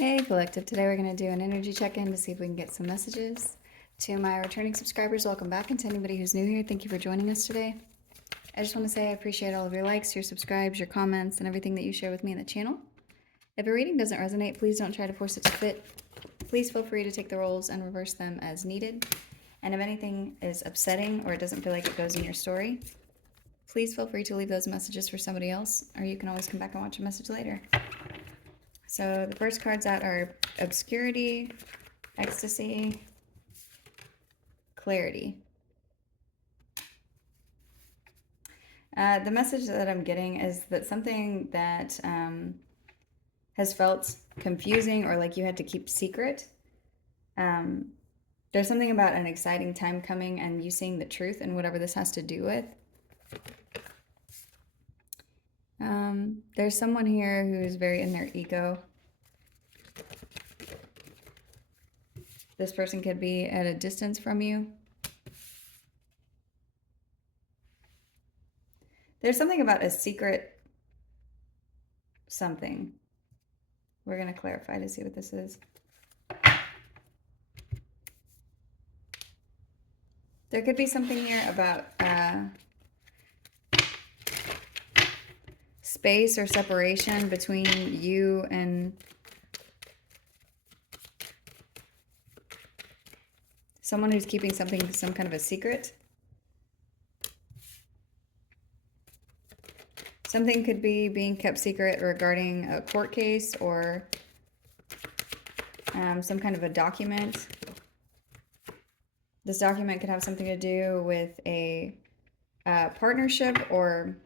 Hey Collective, today we're going to do an energy check-in to see if we can get some messages. To my returning subscribers, welcome back, and to anybody who's new here, thank you for joining us today. I just want to say I appreciate all of your likes, your subscribes, your comments, and everything that you share with me in the channel. If a reading doesn't resonate, please don't try to force it to fit. Please feel free to take the roles and reverse them as needed. And if anything is upsetting or it doesn't feel like it goes in your story, please feel free to leave those messages for somebody else, or you can always come back and watch a message later. So the first cards out are Obscurity, Ecstasy, Clarity. The message that I'm getting is that something that has felt confusing or like you had to keep secret, there's something about an exciting time coming and you seeing the truth and whatever this has to do with. There's someone here who's very in their ego. This person could be at a distance from you. There's something about a secret something. We're going to clarify to see what this is. There could be something here about space or separation between you and someone who's keeping something, some kind of a secret. Something could be being kept secret regarding a court case or some kind of a document. This document could have something to do with a partnership or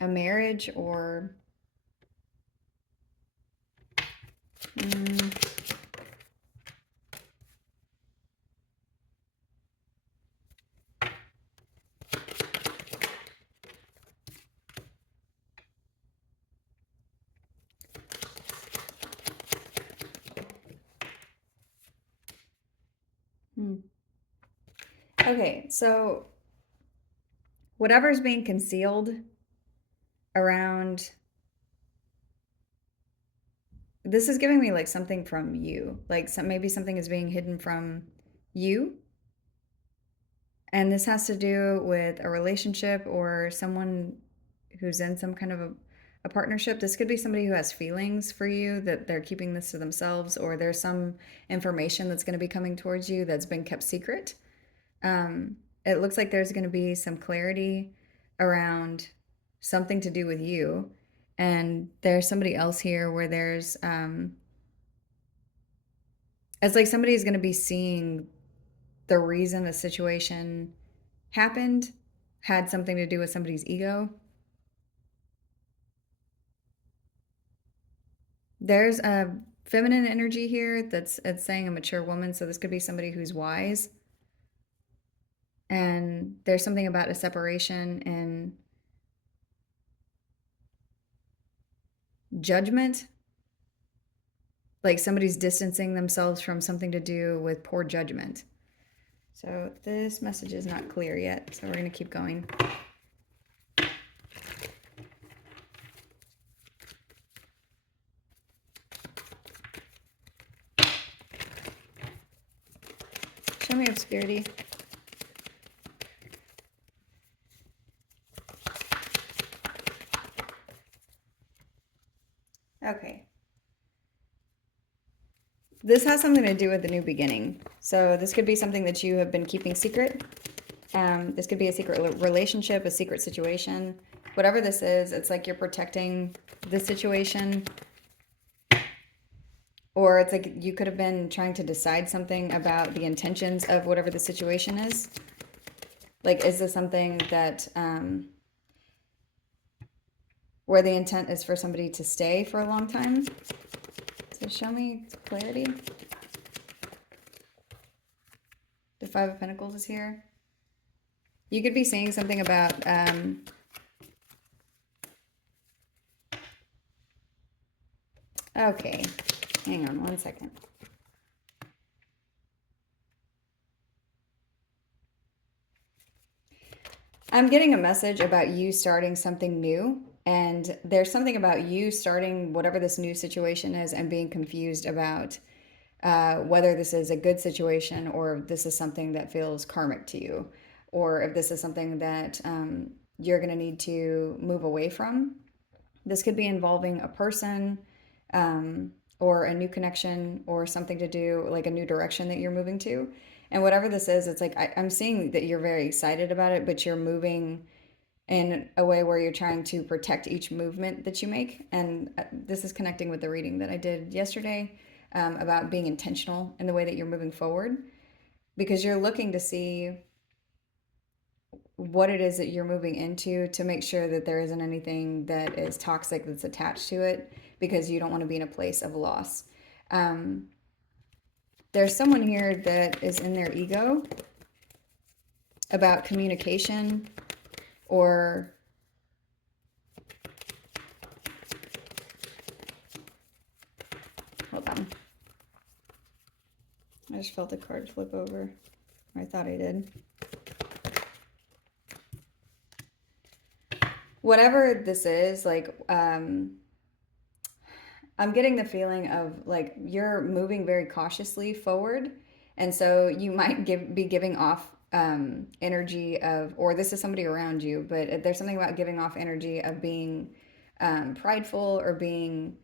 a marriage or Okay, so whatever's being concealed around, this is giving me like something from you, like maybe something is being hidden from you. And this has to do with a relationship or someone who's in some kind of a partnership. This could be somebody who has feelings for you that they're keeping this to themselves, or there's some information that's going to be coming towards you that's been kept secret. It looks like there's going to be some clarity around something to do with you. And there's somebody else here where there's, it's like somebody's going to be seeing the reason the situation happened had something to do with somebody's ego. There's a feminine energy here that's it's saying a mature woman, so this could be somebody who's wise. And there's something about a separation and judgment. Like somebody's distancing themselves from something to do with poor judgment. So this message is not clear yet, so we're going to keep going. Show me obscurity. Okay. This has something to do with the new beginning. So this could be something that you have been keeping secret. This could be a secret relationship, a secret situation. Whatever this is, it's like you're protecting the situation. Or it's like you could have been trying to decide something about the intentions of whatever the situation is. Like, is this something that, where the intent is for somebody to stay for a long time? So show me clarity. The Five of Pentacles is here. You could be saying something about okay, hang on one second. I'm getting a message about you starting something new And there's something about you starting whatever this new situation is and being confused about whether this is a good situation or if this is something that feels karmic to you, or if this is something that you're going to need to move away from. This could be involving a person, or a new connection, or something to do like a new direction that you're moving to. And whatever this is, it's like I'm seeing that you're very excited about it, but you're moving in a way where you're trying to protect each movement that you make. And this is connecting with the reading that I did yesterday, about being intentional in the way that you're moving forward, because you're looking to see what it is that you're moving into to make sure that there isn't anything that is toxic that's attached to it, because you don't want to be in a place of loss. There's someone here that is in their ego about communication, or hold on. I just felt the card flip over. Or I thought I did. Whatever this is, like, I'm getting the feeling of like you're moving very cautiously forward. And so you might be giving off energy of, or this is somebody around you, but there's something about giving off energy of being prideful, or being,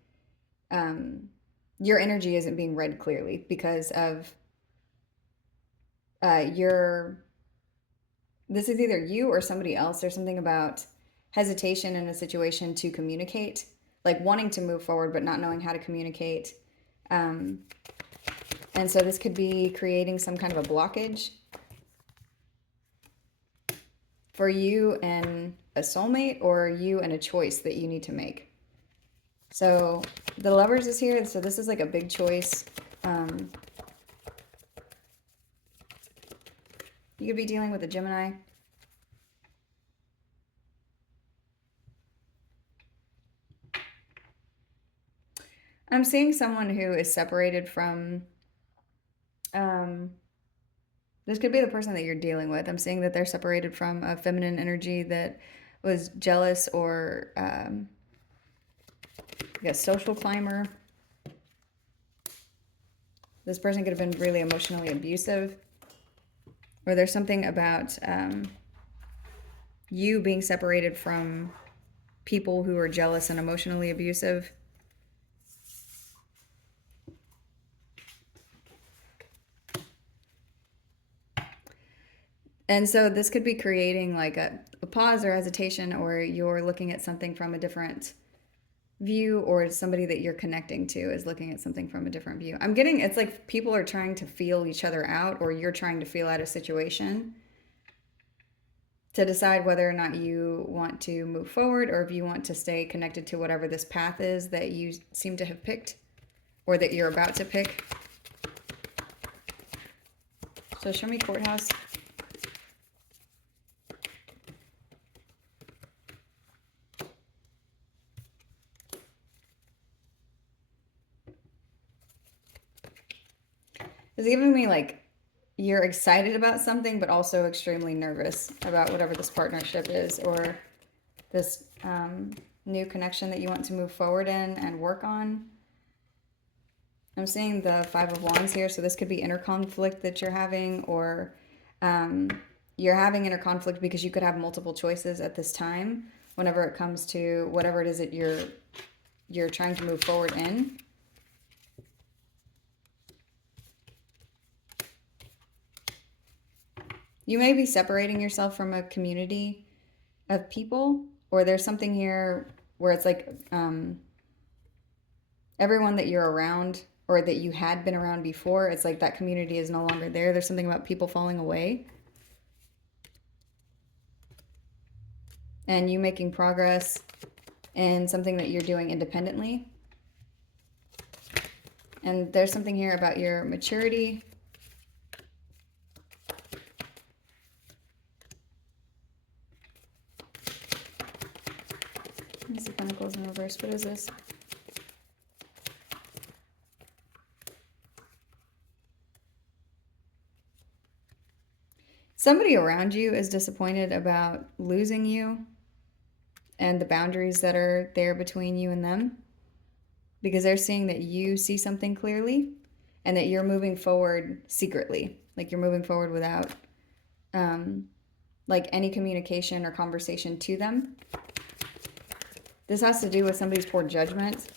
your energy isn't being read clearly because of this is either you or somebody else. There's something about hesitation in a situation to communicate, like wanting to move forward but not knowing how to communicate. And so this could be creating some kind of a blockage for you and a soulmate, or you and a choice that you need to make. So the Lovers is here, so this is like a big choice. You could be dealing with a Gemini. I'm seeing someone who is separated from, this could be the person that you're dealing with. I'm seeing that they're separated from a feminine energy that was jealous, or like a social climber. This person could have been really emotionally abusive. Or there's something about you being separated from people who are jealous and emotionally abusive. And so this could be creating like a pause or hesitation, or you're looking at something from a different view, or somebody that you're connecting to is looking at something from a different view. I'm getting, it's like people are trying to feel each other out, or you're trying to feel out a situation to decide whether or not you want to move forward, or if you want to stay connected to whatever this path is that you seem to have picked, or that you're about to pick. So show me courthouse. It's giving me like you're excited about something, but also extremely nervous about whatever this partnership is, or this new connection that you want to move forward in and work on. I'm seeing the Five of Wands here, so this could be inner conflict that you're having, or you're having inner conflict because you could have multiple choices at this time whenever it comes to whatever it is that you're trying to move forward in. You may be separating yourself from a community of people, or there's something here where it's like everyone that you're around, or that you had been around before, it's like that community is no longer there. There's something about people falling away. And you making progress in something that you're doing independently. And there's something here about your maturity. This is Pentacles in reverse. What is this? Somebody around you is disappointed about losing you. and the boundaries that are there between you and them, because they're seeing that you see something clearly and that you're moving forward secretly. Like you're moving forward without like any communication or conversation to them. This has to do with somebody's poor judgment.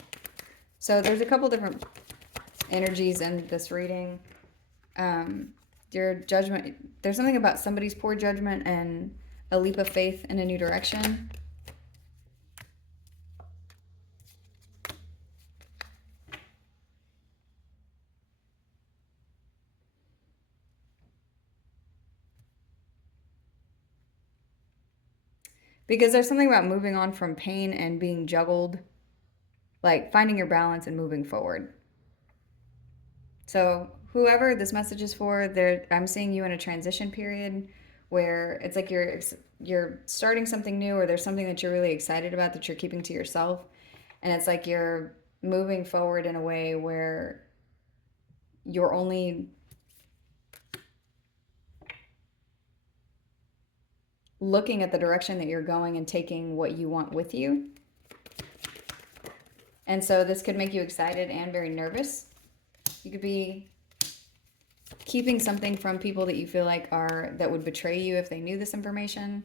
So there's a couple different energies in this reading. Your judgment, there's something about somebody's poor judgment and a leap of faith in a new direction. Because there's something about moving on from pain and being juggled, like finding your balance and moving forward. So whoever this message is for, I'm seeing you in a transition period where it's like you're starting something new, or there's something that you're really excited about that you're keeping to yourself, and it's like you're moving forward in a way where you're only looking at the direction that you're going and taking what you want with you. And so this could make you excited and very nervous. You could be keeping something from people that you feel like that would betray you if they knew this information.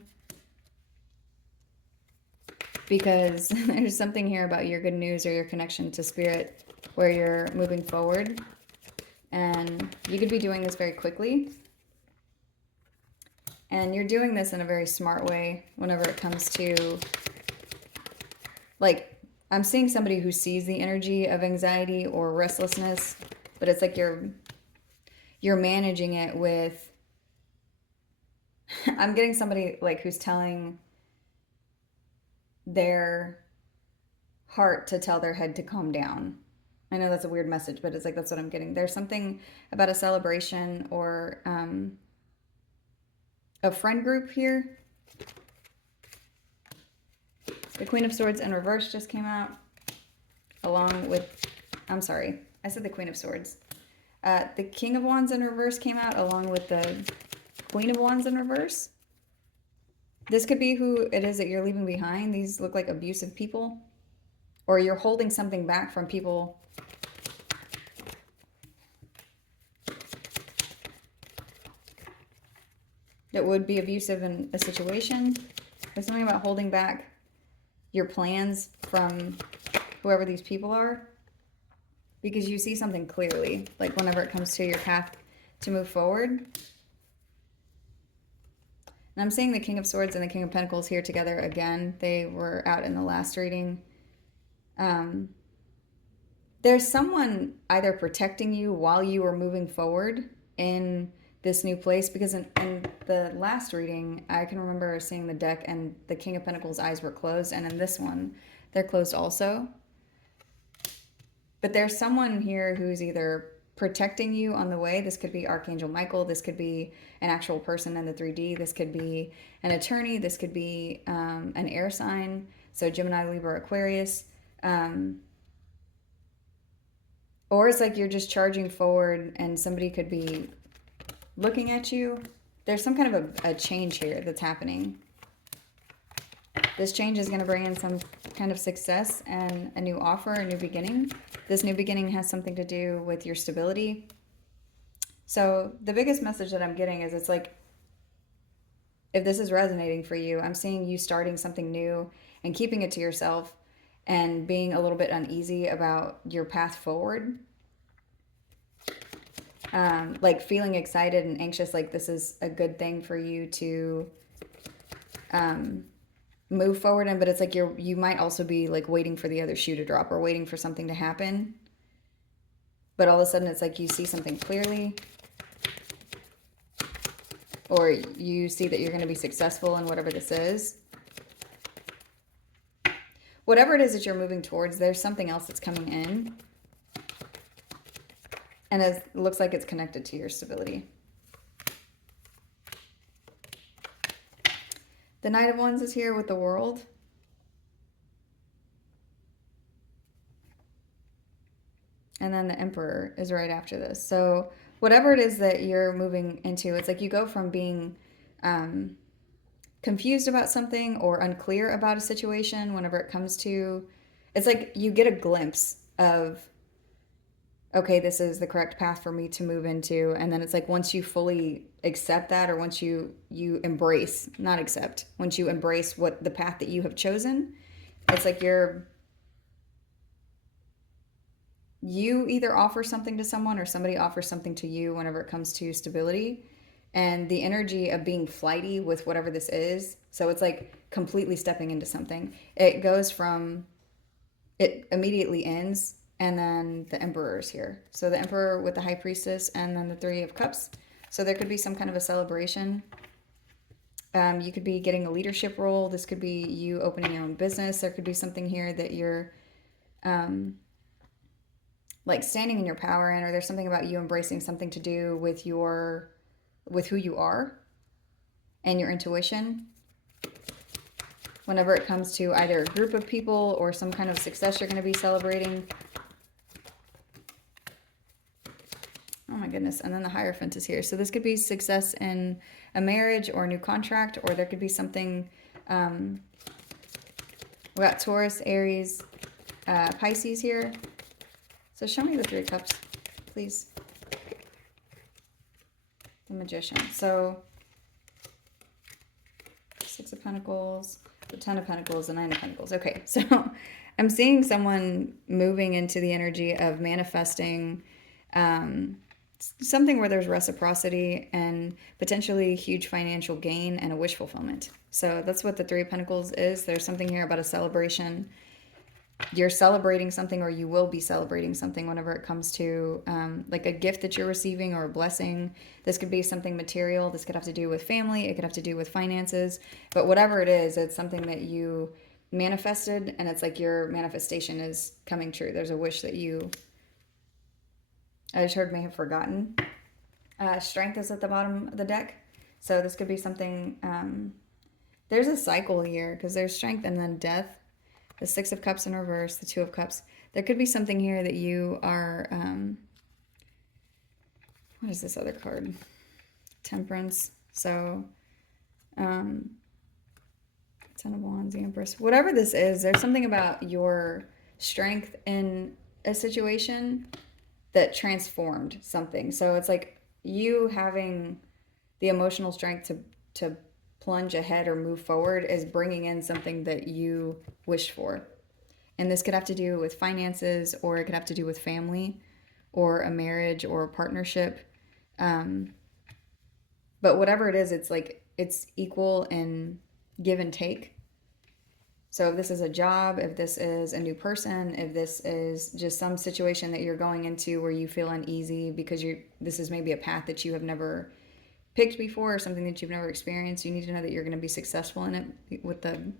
Because there's something here about your good news or your connection to spirit where you're moving forward. And you could be doing this very quickly. And you're doing this in a very smart way whenever it comes to, like, I'm seeing somebody who sees the energy of anxiety or restlessness, but it's like you're managing it with, I'm getting somebody like who's telling their heart to tell their head to calm down. I know that's a weird message, but it's like that's what I'm getting. There's something about a celebration or a friend group here. The Queen of Swords in reverse just came out, along with, I'm sorry, I said the Queen of Swords. The King of Wands in reverse came out along with the Queen of Wands in reverse. This could be who it is that you're leaving behind. These look like abusive people. Or you're holding something back from people that would be abusive in a situation. There's something about holding back your plans from whoever these people are, because you see something clearly, like whenever it comes to your path to move forward. And I'm seeing the King of Swords and the King of Pentacles here together again. They were out in the last reading. There's someone either protecting you while you are moving forward in this new place, because in the last reading, I can remember seeing the deck and the King of Pentacles' eyes were closed, and in this one, they're closed also. But there's someone here who's either protecting you on the way. This could be Archangel Michael. This could be an actual person in the 3D. This could be an attorney. This could be an air sign. So Gemini, Libra, Aquarius. Or it's like you're just charging forward and somebody could be looking at you. There's some kind of a change here that's happening. This change is going to bring in some kind of success and a new offer, a new beginning. This new beginning has something to do with your stability. So the biggest message that I'm getting is, it's like, if this is resonating for you, I'm seeing you starting something new and keeping it to yourself and being a little bit uneasy about your path forward. Like feeling excited and anxious, like this is a good thing for you to move forward in, but it's like you might also be like waiting for the other shoe to drop or waiting for something to happen. But all of a sudden it's like you see something clearly, or you see that you're going to be successful in whatever this is. Whatever it is that you're moving towards, there's something else that's coming in. And it looks like it's connected to your stability. The Knight of Wands is here with the World. And then the Emperor is right after this. So whatever it is that you're moving into, it's like you go from being confused about something or unclear about a situation whenever it comes to, it's like you get a glimpse of, okay, this is the correct path for me to move into. And then it's like once you fully accept that, or once you embrace, not accept, once you embrace what the path that you have chosen, it's like you either offer something to someone or somebody offers something to you whenever it comes to stability and the energy of being flighty with whatever this is. So it's like completely stepping into something. It goes from, it immediately ends, and then the Emperor is here. So the Emperor with the High Priestess and then the Three of Cups. So there could be some kind of a celebration. You could be getting a leadership role. This could be you opening your own business. There could be something here that you're like standing in your power in, or there's something about you embracing something to do with who you are and your intuition. Whenever it comes to either a group of people or some kind of success you're going to be celebrating. Oh my goodness. And then the Hierophant is here. So this could be success in a marriage or a new contract, or there could be something, we got Taurus, Aries, Pisces here. So show me the Three of Cups, please. The Magician. So Six of Pentacles, the Ten of Pentacles, the Nine of Pentacles. Okay, so I'm seeing someone moving into the energy of manifesting something where there's reciprocity and potentially huge financial gain and a wish fulfillment. So that's what the Three of Pentacles is. There's something here about a celebration. You're celebrating something, or you will be celebrating something whenever it comes to like a gift that you're receiving or a blessing. This could be something material. This could have to do with family. It could have to do with finances. But whatever it is, it's something that you manifested, and it's like your manifestation is coming true. There's a wish that you, I just heard, may have forgotten. Strength is at the bottom of the deck. So this could be something, there's a cycle here because there's strength and then death. The Six of Cups in reverse, the Two of Cups. There could be something here that you are, what is this other card? Temperance. So, Ten of Wands, the Empress. Whatever this is, there's something about your strength in a situation that transformed something. So it's like you having the emotional strength to plunge ahead or move forward is bringing in something that you wished for. And this could have to do with finances, or it could have to do with family or a marriage or a partnership. But whatever it is, it's like it's equal in give and take. So if this is a job, if this is a new person, if this is just some situation that you're going into where you feel uneasy because this is maybe a path that you have never picked before or something that you've never experienced, you need to know that you're going to be successful in it with the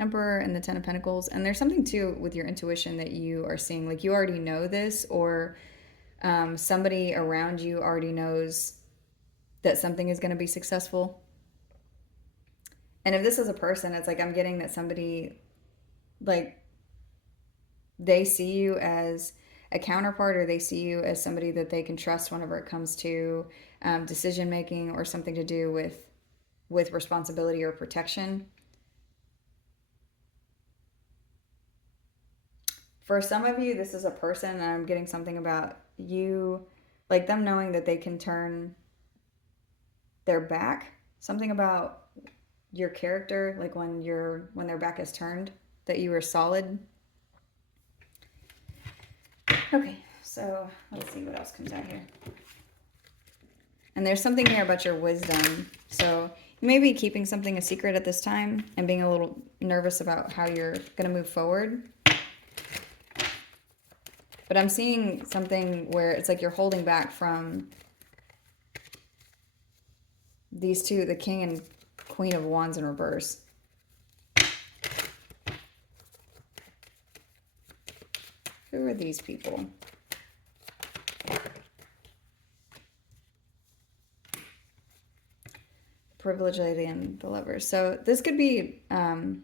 Emperor and the Ten of Pentacles. And there's something too with your intuition that you are seeing, like you already know this, or somebody around you already knows that something is going to be successful. And if this is a person, it's like I'm getting that somebody, like, they see you as a counterpart, or they see you as somebody that they can trust whenever it comes to decision making or something to do with responsibility or protection. For some of you, this is a person, and I'm getting something about you, like them knowing that they can turn their back. Something about your character, like when their back is turned, that you are solid. Okay, so let's see what else comes out here. And there's something here about your wisdom. So you may be keeping something a secret at this time and being a little nervous about how you're going to move forward. But I'm seeing something where it's like you're holding back from these two, the King and Queen of Wands in reverse. Who are these people? Privileged Lady and the Lovers. So this could be, for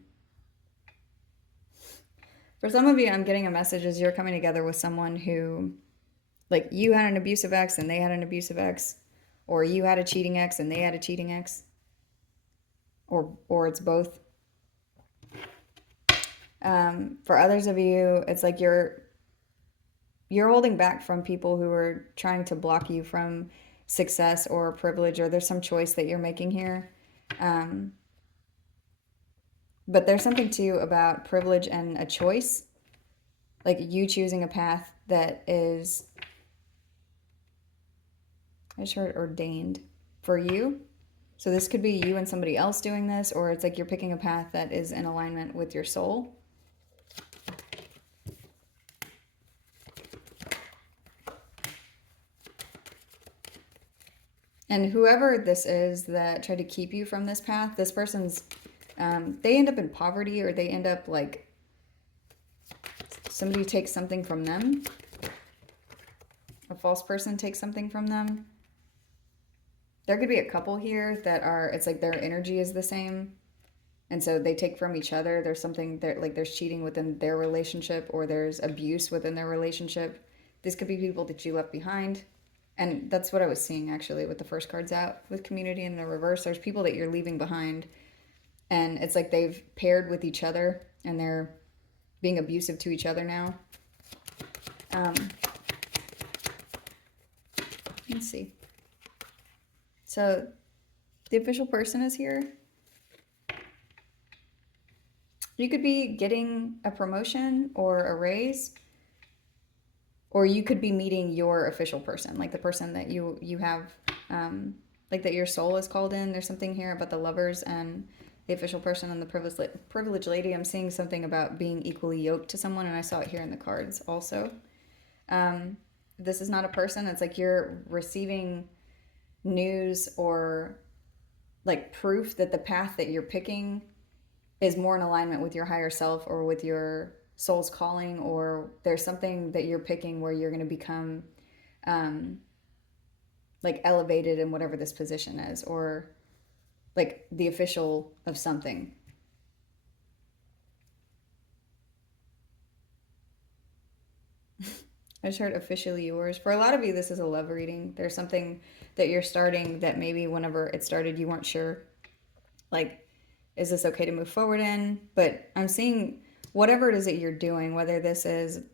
some of you, I'm getting a message as you're coming together with someone who, like, you had an abusive ex and they had an abusive ex, or you had a cheating ex and they had a cheating ex. or it's both. For others of you, it's like you're holding back from people who are trying to block you from success or privilege, or there's some choice that you're making here. But there's something too about privilege and a choice, like you choosing a path that is, I just heard ordained for you. So this could be you and somebody else doing this, or it's like you're picking a path that is in alignment with your soul. And whoever this is that tried to keep you from this path, this person's, they end up in poverty, or they end up like somebody takes something from them. A false person takes something from them. There could be a couple here that are, it's like their energy is the same. And so they take from each other. There's something that, like, there's cheating within their relationship, or there's abuse within their relationship. This could be people that you left behind. And that's what I was seeing actually with the first cards out with community in the reverse. There's people that you're leaving behind, and it's like they've paired with each other and they're being abusive to each other now. Let's see. So the official person is here. You could be getting a promotion or a raise, or you could be meeting your official person, like the person that you have, like that your soul is called in. There's something here about the Lovers and the official person and the privileged lady. I'm seeing something about being equally yoked to someone, and I saw it here in the cards also. This is not a person. It's like you're receiving news or like proof that the path that you're picking is more in alignment with your higher self or with your soul's calling, or there's something that you're picking where you're going to become like elevated in whatever this position is, or like the official of something. I just heard officially yours. For a lot of you, this is a love reading. There's something that you're starting that maybe whenever it started, you weren't sure. Like, is this okay to move forward in? But I'm seeing whatever it is that you're doing, whether this is,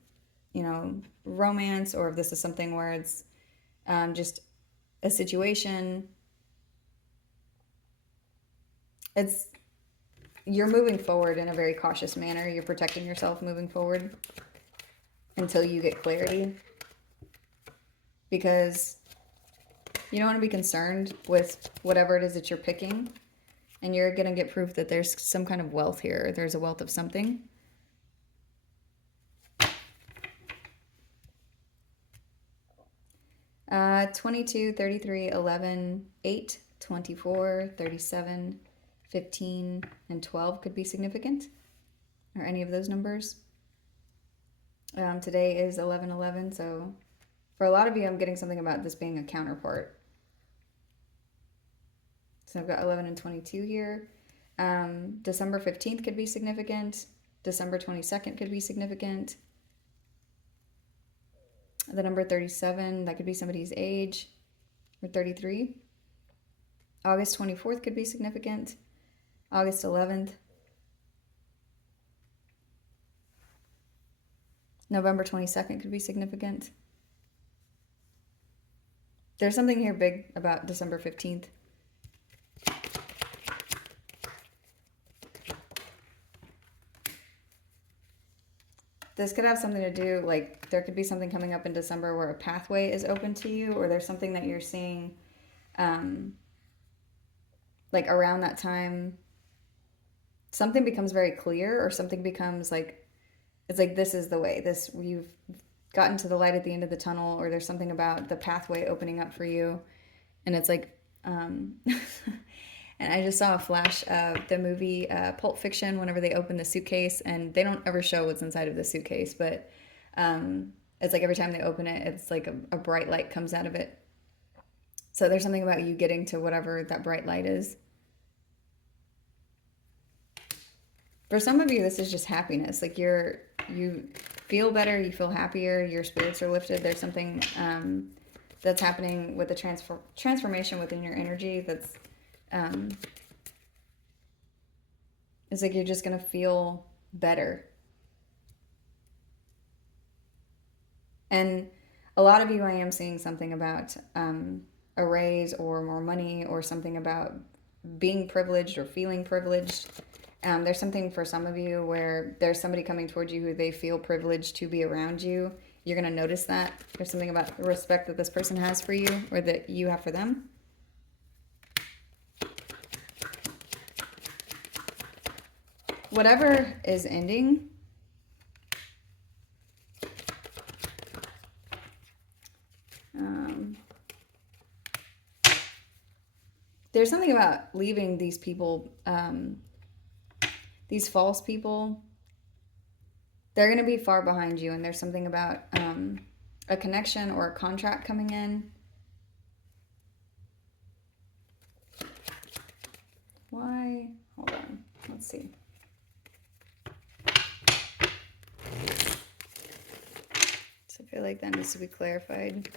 you know, romance, or if this is something where it's just a situation. You're moving forward in a very cautious manner. You're protecting yourself moving forward until you get clarity, because you don't want to be concerned with whatever it is that you're picking, and you're going to get proof that there's some kind of wealth here. There's a wealth of something. Uh, 22, 33, 11, 8, 24, 37, 15, and 12 could be significant, or any of those numbers. Today is 11/11, so for a lot of you, I'm getting something about this being a counterpart. So I've got 11 and 22 here. December 15th could be significant. December 22nd could be significant. The number 37, that could be somebody's age, or 33. August 24th could be significant. August 11th. November 22nd could be significant. There's something here big about December 15th. This could have something to do, like, there could be something coming up in December where a pathway is open to you, or there's something that you're seeing, like, around that time. Something becomes very clear, or something becomes like, it's like, this is the way. This, you've gotten to the light at the end of the tunnel, or there's something about the pathway opening up for you. And it's like, and I just saw a flash of the movie Pulp Fiction whenever they open the suitcase, and they don't ever show what's inside of the suitcase, but it's like every time they open it, it's like a bright light comes out of it. So there's something about you getting to whatever that bright light is. For some of you, this is just happiness. Like, you feel better, you feel happier, your spirits are lifted. There's something that's happening with the transformation within your energy that's It's like you're just going to feel better. And a lot of you, I am seeing something about a raise or more money, or something about being privileged or feeling privileged. There's something for some of you where there's somebody coming towards you who they feel privileged to be around you. You're going to notice that. There's something about the respect that this person has for you, or that you have for them. Whatever is ending, there's something about leaving these people, these false people. They're going to be far behind you, and there's something about a connection or a contract coming in. Why? Hold on. Let's see. So I feel like that needs to be clarified.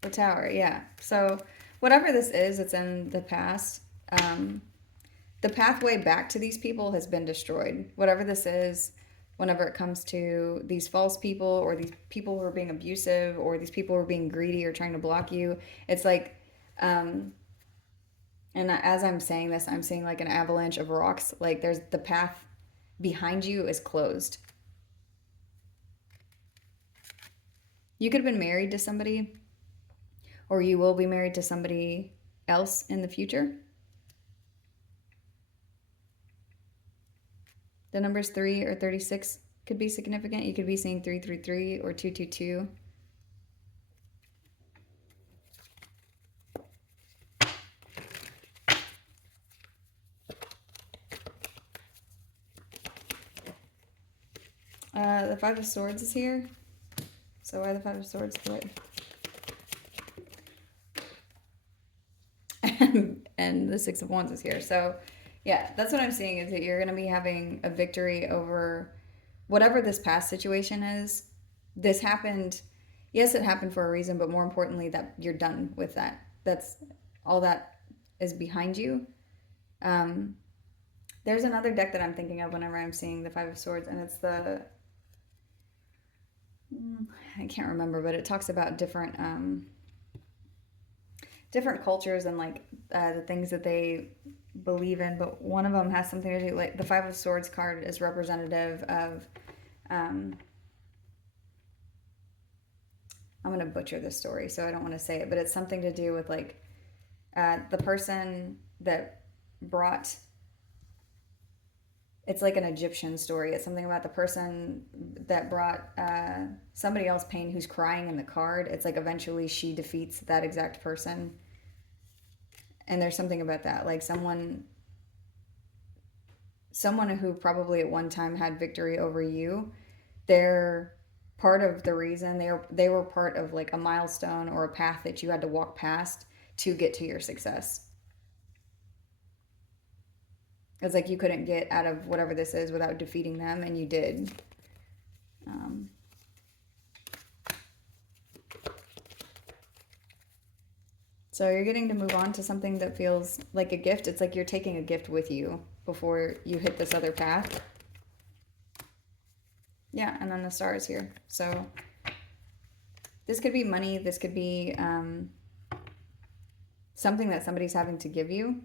The Tower, yeah. So whatever this is, it's in the past. The pathway back to these people has been destroyed. Whatever this is, whenever it comes to these false people, or these people who are being abusive, or these people who are being greedy or trying to block you, it's like, and as I'm saying this, I'm seeing like an avalanche of rocks. Like there's the path behind you is closed. You could have been married to somebody, or you will be married to somebody else in the future. The numbers 3 or 36 could be significant. You could be seeing 333 or 222. The Five of Swords is here. So why the Five of Swords? And the Six of Wands is here. So yeah, that's what I'm seeing, is that you're going to be having a victory over whatever this past situation is. This happened. Yes, it happened for a reason, but more importantly, that you're done with that. That's all that is behind you. There's another deck that I'm thinking of whenever I'm seeing the Five of Swords, and it's the, I can't remember, but it talks about different different cultures and like the things that they believe in. But one of them has something to do, like the Five of Swords card is representative of, I'm going to butcher this story, so I don't want to say it, but it's something to do with like the person that brought, it's like an Egyptian story. It's something about the person that brought somebody else pain who's crying in the card. It's like eventually she defeats that exact person. And there's something about that, like someone who probably at one time had victory over you, they're part of the reason, they were part of like a milestone or a path that you had to walk past to get to your success. It's like you couldn't get out of whatever this is without defeating them, and you did. So you're getting to move on to something that feels like a gift. It's like you're taking a gift with you before you hit this other path. Yeah, and then the star is here. So this could be money. This could be something that somebody's having to give you.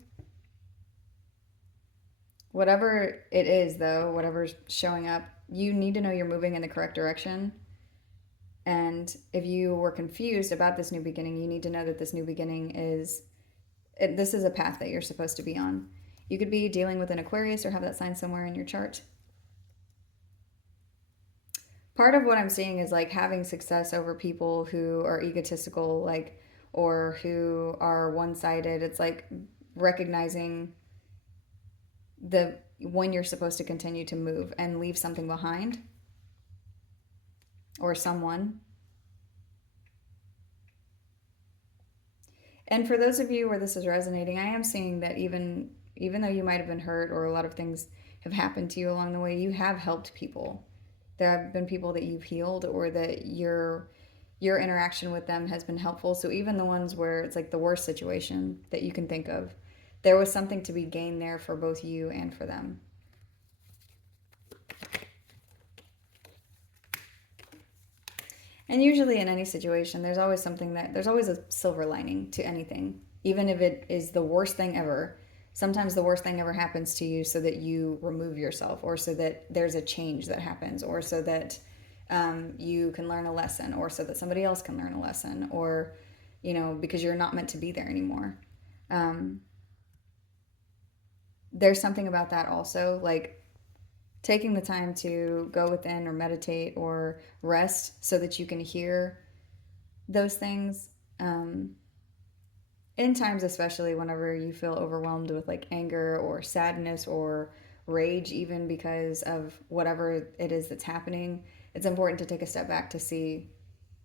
Whatever it is, though, whatever's showing up, you need to know you're moving in the correct direction. And if you were confused about this new beginning, you need to know that this new beginning is, this is a path that you're supposed to be on. You could be dealing with an Aquarius or have that sign somewhere in your chart. Part of what I'm seeing is like having success over people who are egotistical, like, or who are one-sided. It's like recognizing when you're supposed to continue to move and leave something behind, or someone. And for those of you where this is resonating, I am seeing that even though you might have been hurt or a lot of things have happened to you along the way, you have helped people. There have been people that you've healed, or that your interaction with them has been helpful. So even the ones where it's like the worst situation that you can think of, there was something to be gained there for both you and for them. And usually in any situation, there's always there's always a silver lining to anything. Even if it is the worst thing ever, sometimes the worst thing ever happens to you so that you remove yourself, or so that there's a change that happens, or so that you can learn a lesson, or so that somebody else can learn a lesson, or, because you're not meant to be there anymore. There's something about that also, like taking the time to go within or meditate or rest so that you can hear those things. In times, especially whenever you feel overwhelmed with like anger or sadness or rage, even because of whatever it is that's happening, it's important to take a step back to see,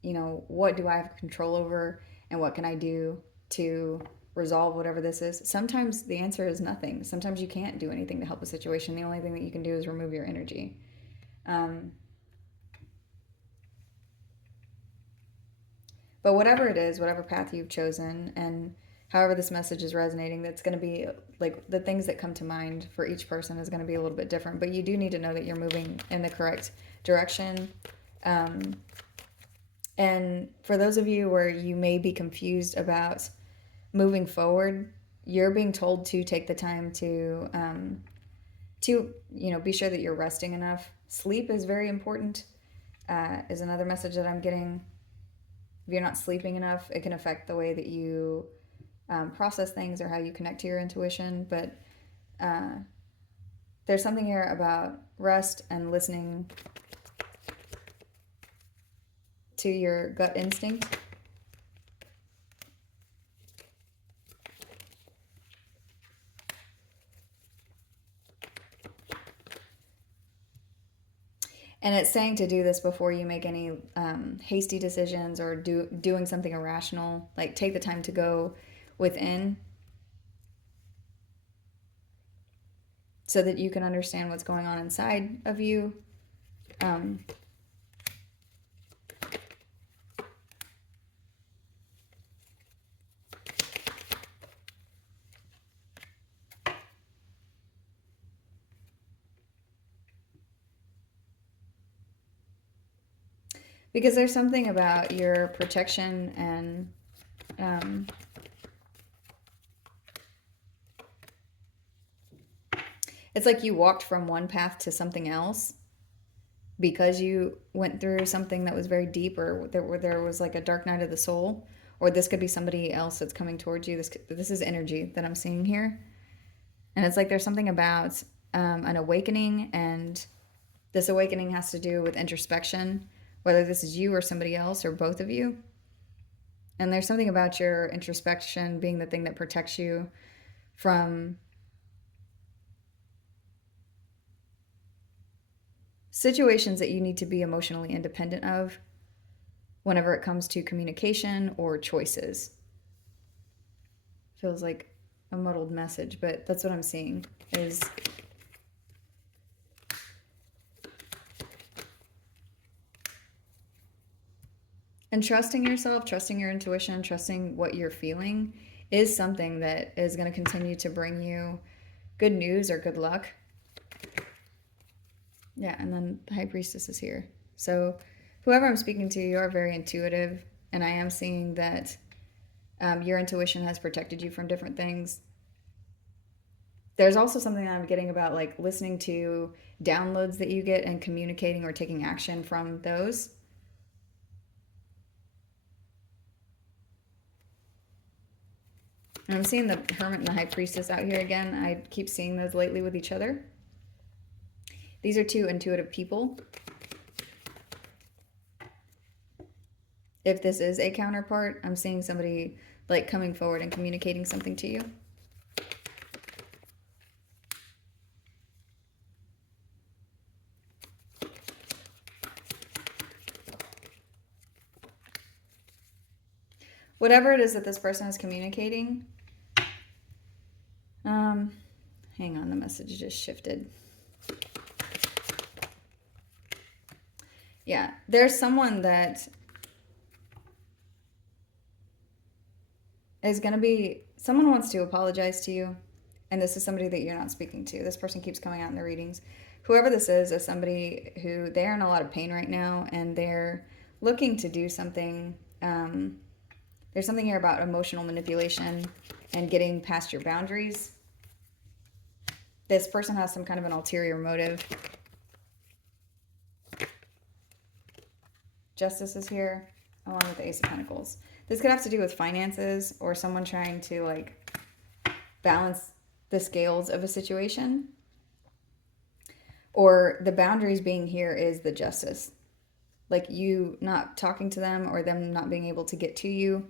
what do I have control over, and what can I do to resolve whatever this is. Sometimes the answer is nothing. Sometimes you can't do anything to help a situation. The only thing that you can do is remove your energy. But whatever it is, whatever path you've chosen, and however this message is resonating, that's going to be like the things that come to mind for each person is going to be a little bit different. But you do need to know that you're moving in the correct direction. And for those of you where you may be confused about moving forward, you're being told to take the time to be sure that you're resting enough. Sleep is very important, is another message that I'm getting. If you're not sleeping enough, it can affect the way that you process things or how you connect to your intuition. But there's something here about rest and listening to your gut instinct. And it's saying to do this before you make any hasty decisions or doing something irrational. Like, take the time to go within so that you can understand what's going on inside of you. Because there's something about your protection and it's like you walked from one path to something else because you went through something that was very deep, or there was like a dark night of the soul, or this could be somebody else that's coming towards you. This is energy that I'm seeing here. And it's like there's something about an awakening, and this awakening has to do with introspection, whether this is you or somebody else or both of you. And there's something about your introspection being the thing that protects you from situations that you need to be emotionally independent of whenever it comes to communication or choices. Feels like a muddled message, but that's what I'm seeing is and trusting yourself, trusting your intuition, trusting what you're feeling is something that is going to continue to bring you good news or good luck. Yeah, and then the High Priestess is here. So whoever I'm speaking to, you are very intuitive, and I am seeing that your intuition has protected you from different things. There's also something that I'm getting about like listening to downloads that you get and communicating or taking action from those. And I'm seeing the Hermit and the High Priestess out here again. I keep seeing those lately with each other. These are two intuitive people. If this is a counterpart, I'm seeing somebody like coming forward and communicating something to you. Whatever it is that this person is communicating, hang on, the message just shifted. Yeah, there's someone that is going to be, someone wants to apologize to you. and this is somebody that you're not speaking to. This person keeps coming out in the readings. Whoever this is somebody who, they are in a lot of pain right now, and they're looking to do something. There's something here about emotional manipulation and getting past your boundaries. This person has some kind of an ulterior motive. Justice is here, along with the Ace of Pentacles. This could have to do with finances or someone trying to like balance the scales of a situation. Or the boundaries being here is the justice. Like you not talking to them or them not being able to get to you.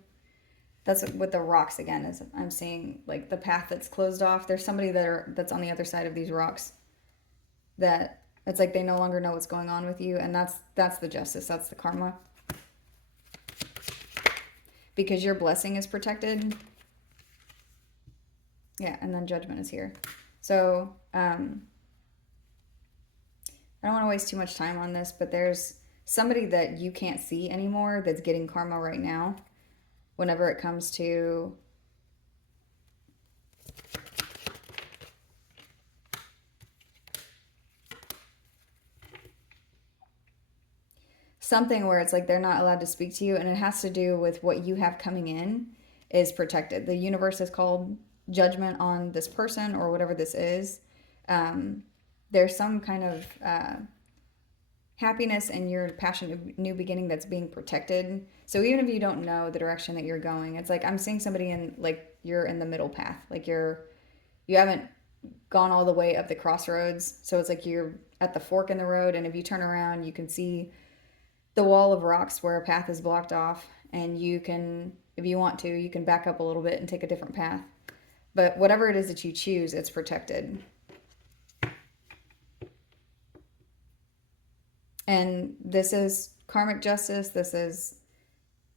That's what the rocks again is. I'm seeing like the path that's closed off. There's somebody that's on the other side of these rocks that it's like they no longer know what's going on with you, and that's the justice. That's the karma. Because your blessing is protected. Yeah, and then judgment is here. So I don't want to waste too much time on this, but there's somebody that you can't see anymore that's getting karma right now. Whenever it comes to something where it's like they're not allowed to speak to you, and it has to do with what you have coming in is protected. The universe is called judgment on this person or whatever this is. There's some kind of happiness and your passion of new beginning that's being protected. So even if you don't know the direction that you're going, it's like I'm seeing somebody in like you're in the middle path. Like you haven't gone all the way up the crossroads. So it's like you're at the fork in the road, and if you turn around, you can see the wall of rocks where a path is blocked off, and you can, if you want to, you can back up a little bit and take a different path. But whatever it is that you choose, it's protected. And this is karmic justice. This is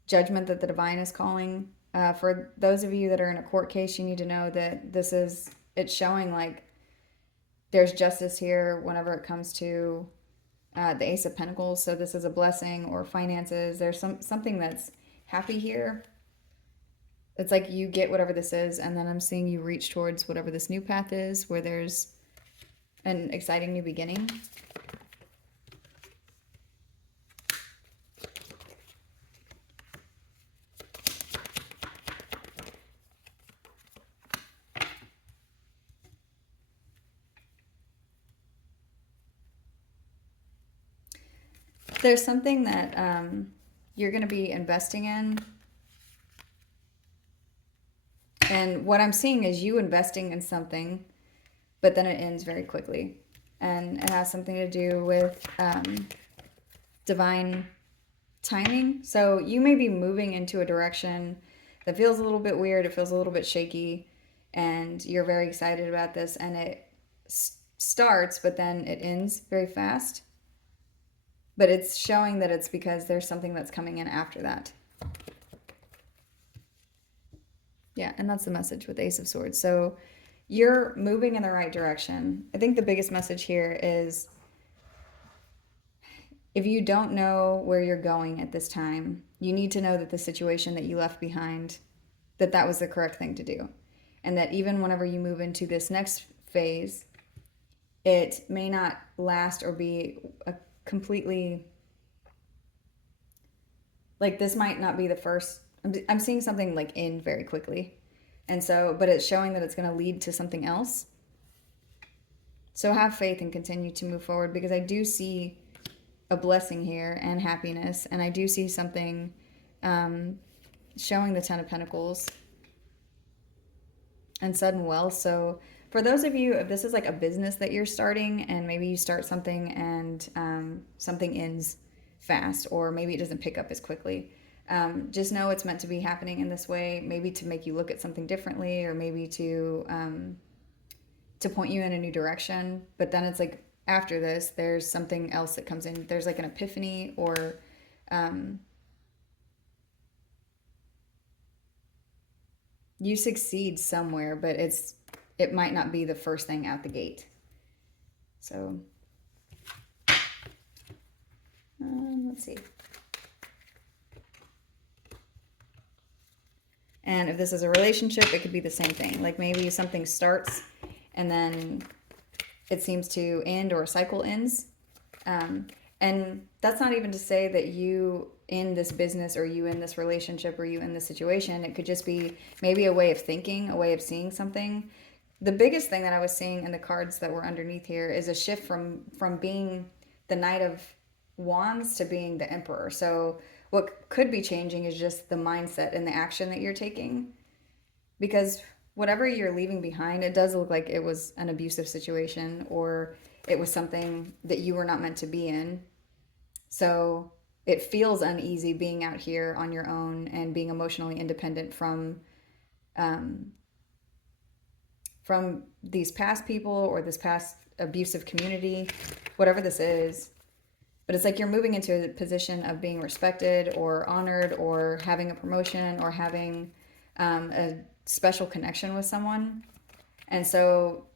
judgment that the divine is calling. For those of you that are in a court case, you need to know that it's showing like there's justice here whenever it comes to the Ace of Pentacles. So this is a blessing or finances. There's something that's happy here. It's like you get whatever this is, and then I'm seeing you reach towards whatever this new path is, where there's an exciting new beginning. There's something that you're going to be investing in. And what I'm seeing is you investing in something, but then it ends very quickly. And it has something to do with divine timing. So you may be moving into a direction that feels a little bit weird. It feels a little bit shaky. And you're very excited about this. And it starts, but then it ends very fast. But it's showing that it's because there's something that's coming in after that. Yeah, and that's the message with Ace of Swords. So you're moving in the right direction. I think the biggest message here is if you don't know where you're going at this time, you need to know that the situation that you left behind, that was the correct thing to do. And that even whenever you move into this next phase, it may not last or be a completely, like this might not be the first. I'm seeing something like end very quickly. And so, but it's showing that it's going to lead to something else. So have faith and continue to move forward, because I do see a blessing here and happiness. And I do see something showing the Ten of Pentacles and sudden wealth. So for those of you, if this is like a business that you're starting, and maybe you start something and something ends fast, or maybe it doesn't pick up as quickly, just know it's meant to be happening in this way, maybe to make you look at something differently, or maybe to point you in a new direction. But then it's like after this, there's something else that comes in. There's like an epiphany, or you succeed somewhere, but it might not be the first thing out the gate. So let's see. And if this is a relationship, it could be the same thing. Like maybe something starts and then it seems to end, or a cycle ends. And that's not even to say that you in this business, or you in this relationship, or you in this situation. It could just be maybe a way of thinking, a way of seeing something. The biggest thing that I was seeing in the cards that were underneath here is a shift from being the Knight of Wands to being the Emperor. So what could be changing is just the mindset and the action that you're taking. Because whatever you're leaving behind, it does look like it was an abusive situation, or it was something that you were not meant to be in. So it feels uneasy being out here on your own and being emotionally independent from these past people, or this past abusive community, whatever this is. But it's like you're moving into a position of being respected or honored, or having a promotion, or having a special connection with someone. And so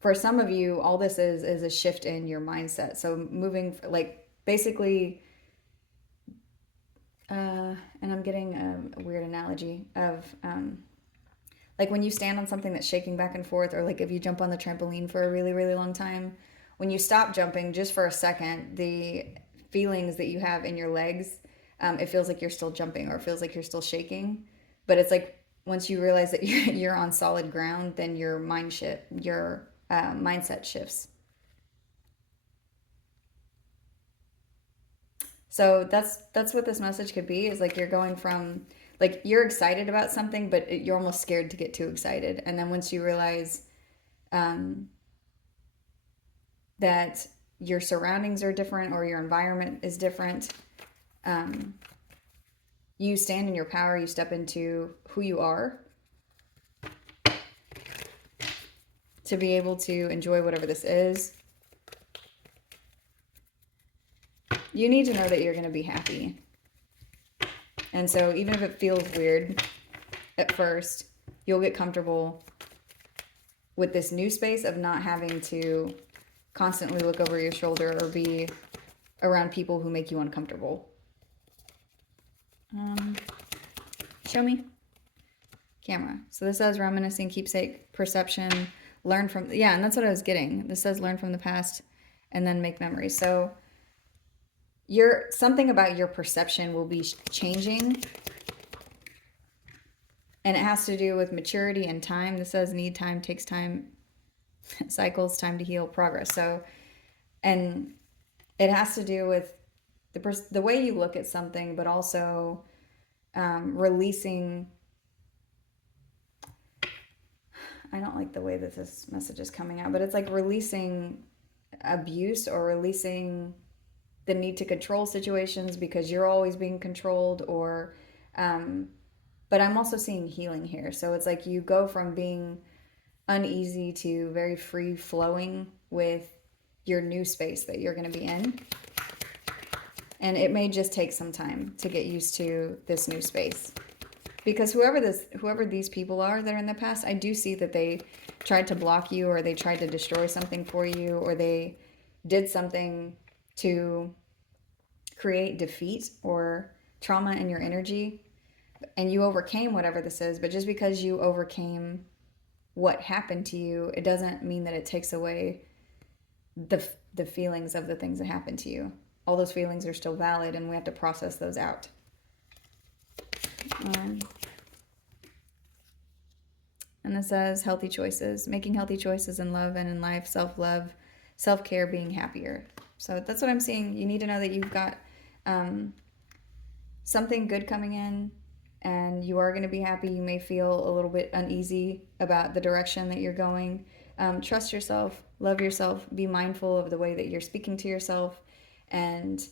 for some of you, all this is a shift in your mindset. So moving, like, basically, and I'm getting a weird analogy of like when you stand on something that's shaking back and forth, or like if you jump on the trampoline for a really, really long time, when you stop jumping just for a second, the feelings that you have in your legs, it feels like you're still jumping, or it feels like you're still shaking. But it's like once you realize that you're on solid ground, then your mindset shifts. So that's what this message could be, is like you're going from, like, you're excited about something, but you're almost scared to get too excited. And then once you realize that your surroundings are different, or your environment is different, you stand in your power, you step into who you are, to be able to enjoy whatever this is. You need to know that you're going to be happy. And so even if it feels weird at first, you'll get comfortable with this new space of not having to constantly look over your shoulder or be around people who make you uncomfortable. Show me. Camera. So this says reminiscing, keepsake, perception, learn from, yeah, and that's what I was getting. This says learn from the past and then make memories. So something about your perception will be changing, and it has to do with maturity and time. This says need time, takes time, cycles, time to heal, progress. So, and it has to do with the way you look at something, but also releasing. I don't like the way that this message is coming out, but it's like releasing abuse, or releasing the need to control situations because you're always being controlled, or but I'm also seeing healing here. So it's like you go from being uneasy to very free flowing with your new space that you're going to be in. And it may just take some time to get used to this new space, because whoever these people are that are in the past, I do see that they tried to block you, or they tried to destroy something for you, or they did something to create defeat or trauma in your energy, and you overcame whatever this is. But just because you overcame what happened to you, it doesn't mean that it takes away the feelings of the things that happened to you. All those feelings are still valid, and we have to process those out. And this says healthy choices, making healthy choices in love and in life, self-love, self-care, being happier. So that's what I'm seeing. You need to know that you've got something good coming in, and you are going to be happy. You may feel a little bit uneasy about the direction that you're going. Trust yourself, love yourself, be mindful of the way that you're speaking to yourself, and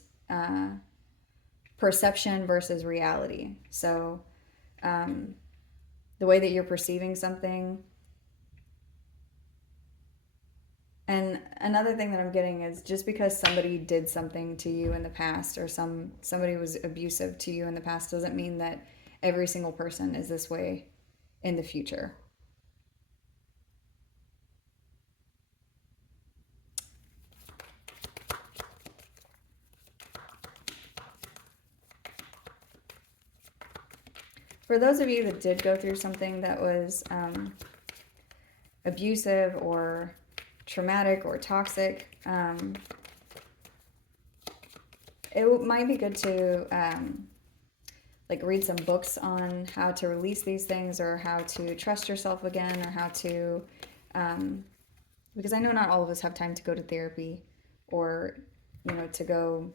perception versus reality. So the way that you're perceiving something. And another thing that I'm getting is, just because somebody did something to you in the past, or somebody was abusive to you in the past, doesn't mean that every single person is this way in the future. For those of you that did go through something that was abusive or traumatic or toxic, it might be good to like read some books on how to release these things, or how to trust yourself again, or how to because I know not all of us have time to go to therapy, or to go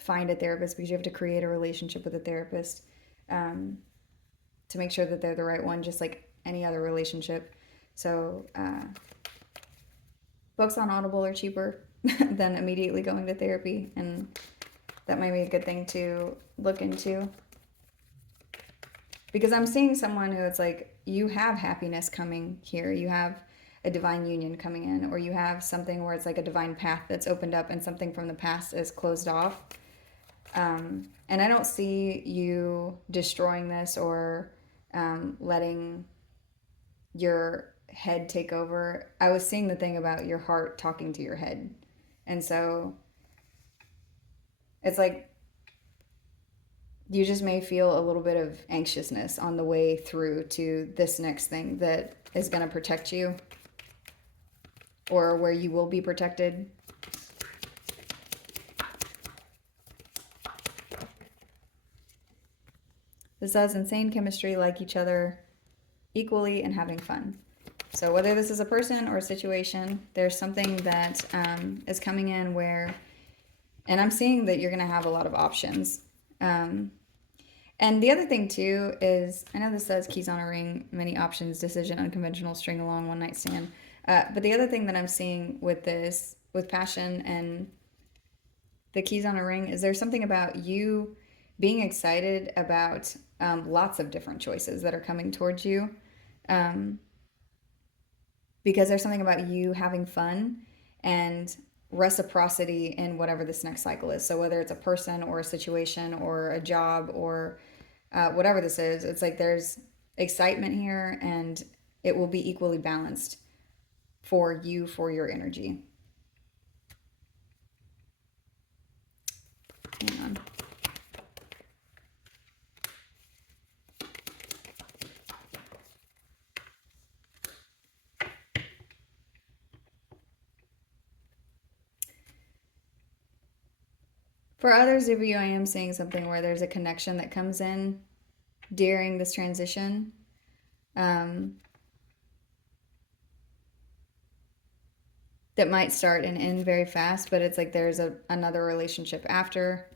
find a therapist, because you have to create a relationship with a therapist to make sure that they're the right one, just like any other relationship. So books on Audible are cheaper than immediately going to therapy, and that might be a good thing to look into. Because I'm seeing someone who, it's like, you have happiness coming here, you have a divine union coming in, or you have something where it's like a divine path that's opened up and something from the past is closed off. And I don't see you destroying this, or letting your head take over. I was seeing the thing about your heart talking to your head. And so it's like you just may feel a little bit of anxiousness on the way through to this next thing that is going to protect you, or where you will be protected. This says insane chemistry, like each other equally, and having fun. So whether this is a person or a situation, there's something that is coming in where, and I'm seeing that you're going to have a lot of options. And the other thing too is, I know this says keys on a ring, many options, decision, unconventional, string along, one night stand. But the other thing that I'm seeing with this, with passion and the keys on a ring, is there's something about you being excited about lots of different choices that are coming towards you. Because there's something about you having fun and reciprocity in whatever this next cycle is. So whether it's a person or a situation or a job, or whatever this is, it's like there's excitement here, and it will be equally balanced for you, for your energy. Hang on. For others of you, I am seeing something where there's a connection that comes in during this transition. That might start and end very fast, but it's like there's another relationship after.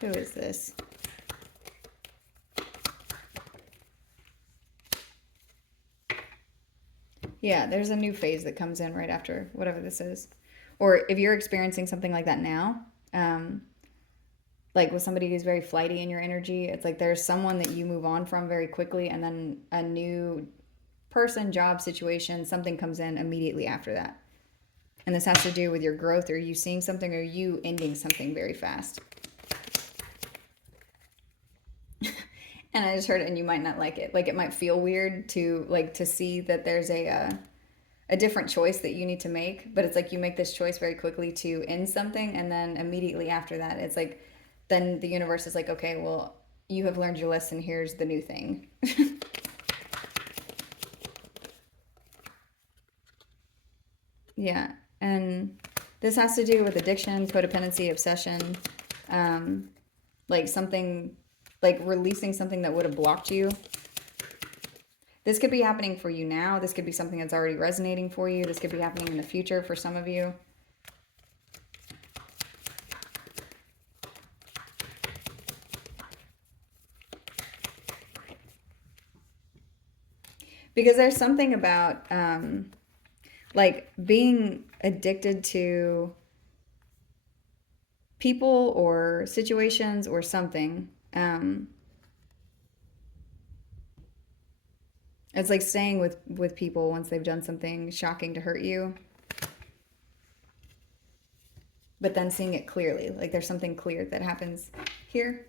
Who is this? Yeah, there's a new phase that comes in right after whatever this is. Or if you're experiencing something like that now, like with somebody who's very flighty in your energy, it's like there's someone that you move on from very quickly, and then a new person, job, situation, something comes in immediately after that. And this has to do with your growth, or you seeing something, or you ending something very fast. And I just heard it, and you might not like it. Like, it might feel weird to see that there's a different choice that you need to make, but it's like you make this choice very quickly to end something, and then immediately after that, it's like then the universe is like, okay, well, you have learned your lesson. Here's the new thing. Yeah, and this has to do with addiction, codependency, obsession, like something, like releasing something that would have blocked you. This could be happening for you now. This could be something that's already resonating for you. This could be happening in the future for some of you. Because there's something about like being addicted to people or situations or something. It's like staying with people once they've done something shocking to hurt you, but then seeing it clearly. Like there's something clear that happens here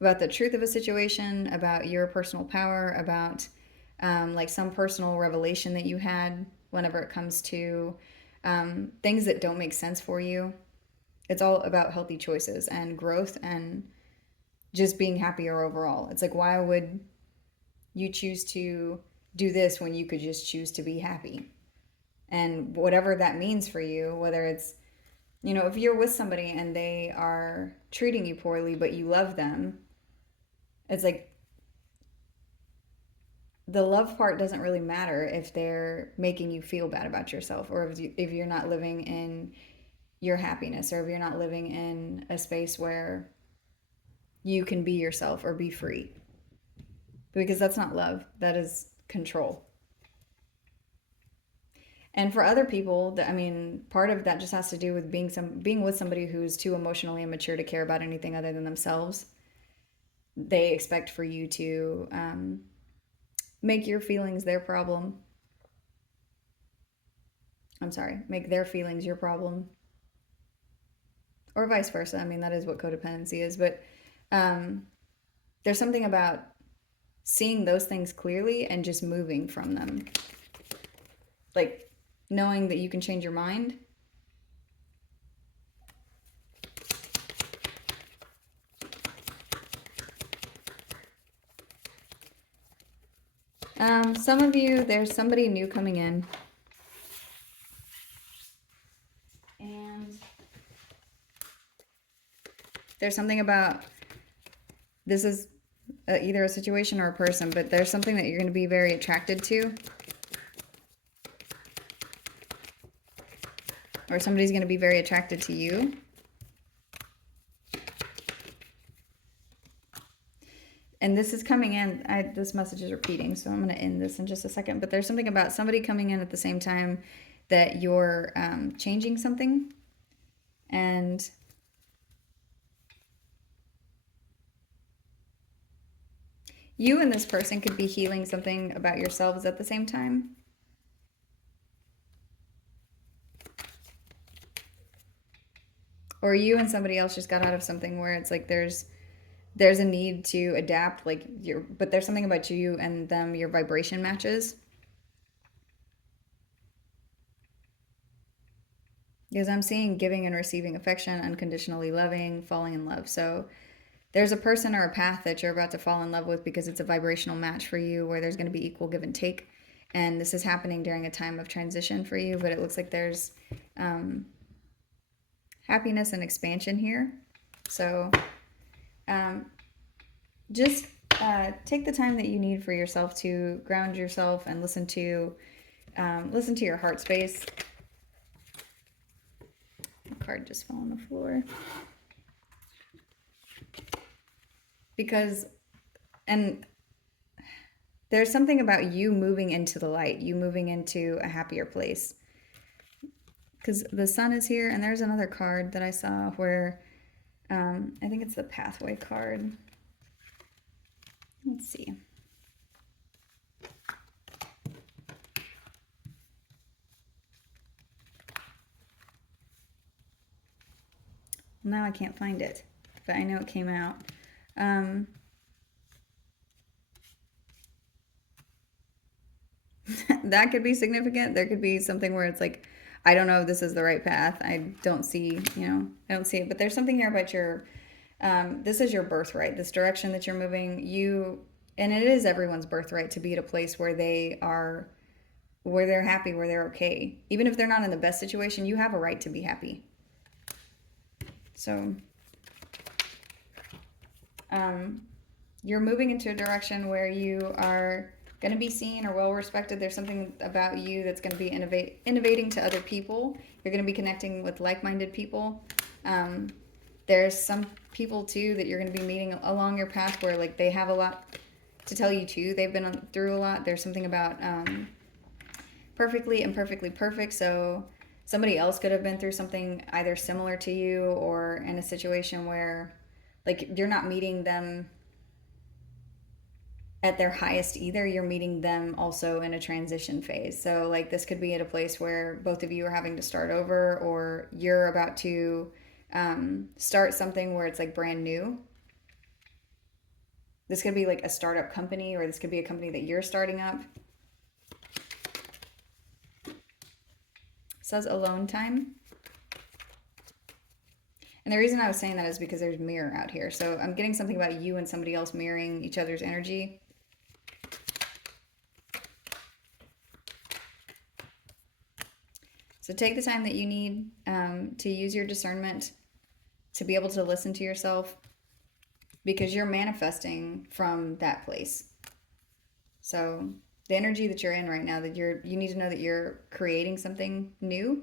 about the truth of a situation, about your personal power, about like some personal revelation that you had whenever it comes to things that don't make sense for you. it's all about healthy choices and growth and just being happier overall. It's like, why would you choose to do this when you could just choose to be happy? And whatever that means for you, whether it's, if you're with somebody and they are treating you poorly, but you love them, it's like the love part doesn't really matter if they're making you feel bad about yourself, or if you're not living in your happiness, or if you're not living in a space where you can be yourself or be free. Because that's not love, that is control. And for other people, part of that just has to do with being with somebody who's too emotionally immature to care about anything other than themselves. They expect for you to make your feelings their problem. I'm sorry, make their feelings your problem. Or vice versa. That is what codependency is. But there's something about seeing those things clearly and just moving from them. Like knowing that you can change your mind. Some of you, there's somebody new coming in. And there's something about, this is either a situation or a person, but there's something that you're going to be very attracted to. Or somebody's going to be very attracted to you. And this is coming in, this message is repeating, so I'm going to end this in just a second. But there's something about somebody coming in at the same time that you're changing something. And you and this person could be healing something about yourselves at the same time. Or you and somebody else just got out of something where it's like there's a need to adapt, but there's something about you and them, your vibration matches. Because I'm seeing giving and receiving affection, unconditionally loving, falling in love. So there's a person or a path that you're about to fall in love with because it's a vibrational match for you where there's going to be equal give and take. And this is happening during a time of transition for you, but it looks like there's happiness and expansion here. So just take the time that you need for yourself to ground yourself and listen to your heart space. The card just fell on the floor. And there's something about you moving into the light, you moving into a happier place. Because the sun is here, and there's another card that I saw where, I think it's the pathway card. Let's see. Now I can't find it, but I know it came out. That could be significant. There could be something where it's like, I don't know if this is the right path. I don't see it. But there's something here about your, this is your birthright, this direction that you're moving. And it is everyone's birthright to be at a place where they're happy, where they're okay. Even if they're not in the best situation, you have a right to be happy. So, you're moving into a direction where you are going to be seen or well respected. There's something about you that's going to be innovating to other people. You're going to be connecting with like-minded people. There's some people too that you're going to be meeting along your path where like they have a lot to tell you too. They've been through a lot. There's something about perfectly and perfectly perfect. So somebody else could have been through something either similar to you or in a situation where like you're not meeting them at their highest either. You're meeting them also in a transition phase. So like this could be at a place where both of you are having to start over, or you're about to start something where it's like brand new. This could be like a startup company, or this could be a company that you're starting up. It says alone time. the reason I was saying that is because there's mirror out here. So I'm getting something about you and somebody else mirroring each other's energy. So take the time that you need to use your discernment to be able to listen to yourself, because you're manifesting from that place. So the energy that you're in right now, that you need to know that you're creating something new.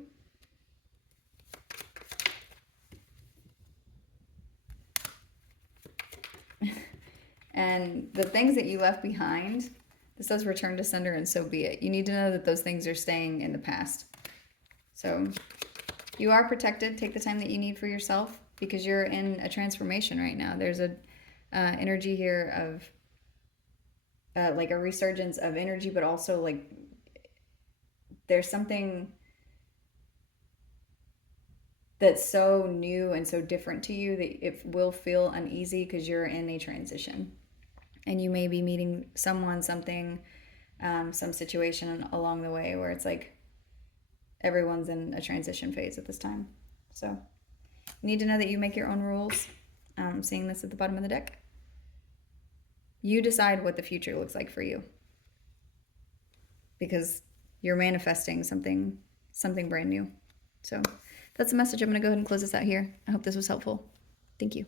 And the things that you left behind, this says return to sender and so be it. You need to know that those things are staying in the past. So you are protected. Take the time that you need for yourself, because you're in a transformation right now. There's a energy here of like a resurgence of energy, but also like there's something that's so new and so different to you that it will feel uneasy because you're in a transition. And you may be meeting someone, something, some situation along the way where it's like everyone's in a transition phase at this time. So you need to know that you make your own rules. I'm seeing this at the bottom of the deck. You decide what the future looks like for you, because you're manifesting something brand new. So that's the message. I'm going to go ahead and close this out here. I hope this was helpful. Thank you.